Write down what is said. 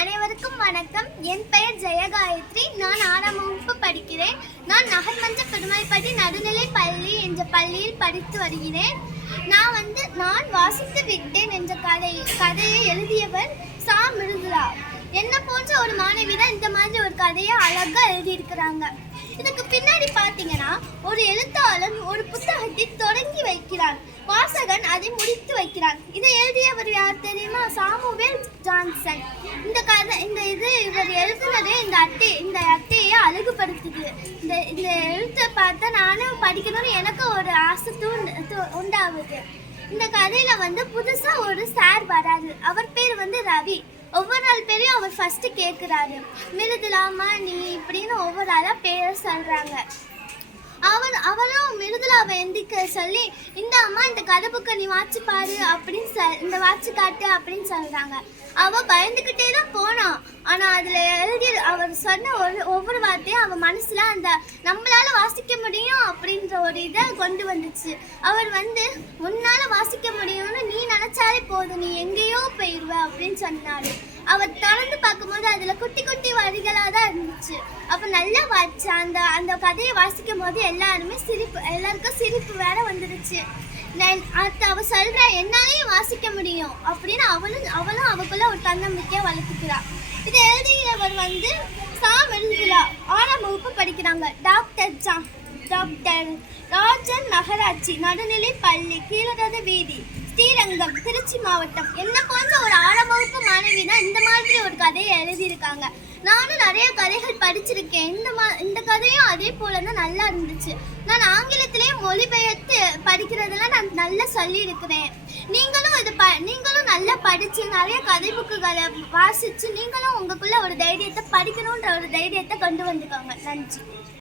அனைவருக்கும் வணக்கம். என் பெயர் ஜெயகாயத்ரி. நான் 6ஆம் வகுப்பு படிக்கிறேன். நான் நகர்மன்ற பெருமாள்பட்டி நடுநிலைப் பள்ளி என்ற பள்ளியில் படித்து வருகிறேன். நான் வாசித்து விட்டேன் என்ற கதையை எழுதியவர் சா. மிருதுளா. என்ன போன்ற ஒரு மாணவி தான் இந்த மாதிரி ஒரு கதையை அழகா எழுதியிருக்கிறாங்க. இதுக்கு பின்னாடி பார்த்தீங்கன்னா, ஒரு எழுத்தாளர் ஒரு புத்தகத்தை தொடங்கி வைக்கிறான். வாசகன் அதை முடித்து வைக்கிறான். இதை எழுதியவர் யார் தெரியுமா? Samuel Johnson. இவர் எழுதுனதே இந்த அட்டையை அழகுபடுத்துது. இந்த எழுத்தை பார்த்தா நானும் படிக்கணும்னு எனக்கு ஒரு ஆசை உண்டாகுது. இந்த கதையில புதுசா ஒரு சார் வராரு. அவர் பேர் ரவி. ஒவ்வொரு நாள் பேரையும் அவர் ஃபர்ஸ்ட் கேட்குறாரு. மிருதுலாமா நீ இப்படின்னு ஒவ்வொரு ஆளா பேரை சொல்றாங்க. அவளும் மிருதுலாவை எந்திக்க சொல்லி, இந்த அம்மா இந்த கதை புக்கை நீ வாட்சி பாரு அப்படின்னு இந்த வாட்சி காட்டு அப்படின்னு சொல்றாங்க. அவ பயந்துக்கிட்டே தான் போனான். ஆனா அதுல எழுதி அவர் சொன்ன ஒவ்வொரு வார்த்தையும் அவன் மனசுல அந்த நம்மளால வாசிக்க முடியும் அப்படின்ற ஒரு இதை கொண்டு வந்துச்சு. அவர் உன்னால வாசிக்க முடியும்னு நீ நினைச்சாலே போதும், நீ எங்கேயோ போயிடுவ அப்படின்னு சொன்னாரு. அவர் திறந்து பார்க்கும்போது அதுல குட்டி குட்டி வரிகளாக தான் இருந்துச்சு. அப்ப நல்லா வாட்சி அந்த கதையை வாசிக்கும் போது எல்லாருக்கும் சிரிப்பு வேற வந்துருச்சு. அவ சொல்றா என்னாலையும் வாசிக்க முடியும் அப்படின்னு அவளும் அவக்குள்ள ஒரு தன்னம்பிக்கையை வளர்த்துக்கிறா. இதை எழுதியவர் சா. மிருதுளா. 6ஆம் வகுப்பு படிக்கிறாங்க. டாக்டர் ராஜன் நகராட்சி நடுநிலை பள்ளி, கீழரத வீதி, ஸ்ரீரங்கம், திருச்சி மாவட்டம். என்ன போன்ற ஒரு 6ஆம் வகுப்பு மாணவி தான் இந்த மாதிரி ஒரு கதையை எழுதியிருக்காங்க. நானும் நிறைய கதைகள் படிச்சிருக்கேன். இந்த கதையும் அதே போல தான் நல்லா இருந்துச்சு. நான் ஆங்கிலத்திலேயே மொழிபெயர்த்து படிக்கிறதெல்லாம் நான் நல்லா சொல்லி இருக்கிறேன். நீங்களும் நல்லா படிச்சு நிறைய கதை புக்குகளை வாசிச்சு நீங்களும் உங்களுக்குள்ள ஒரு தைரியத்தை படிக்கணுன்ற ஒரு தைரியத்தை கொண்டு வந்துக்கோங்க. நன்றி.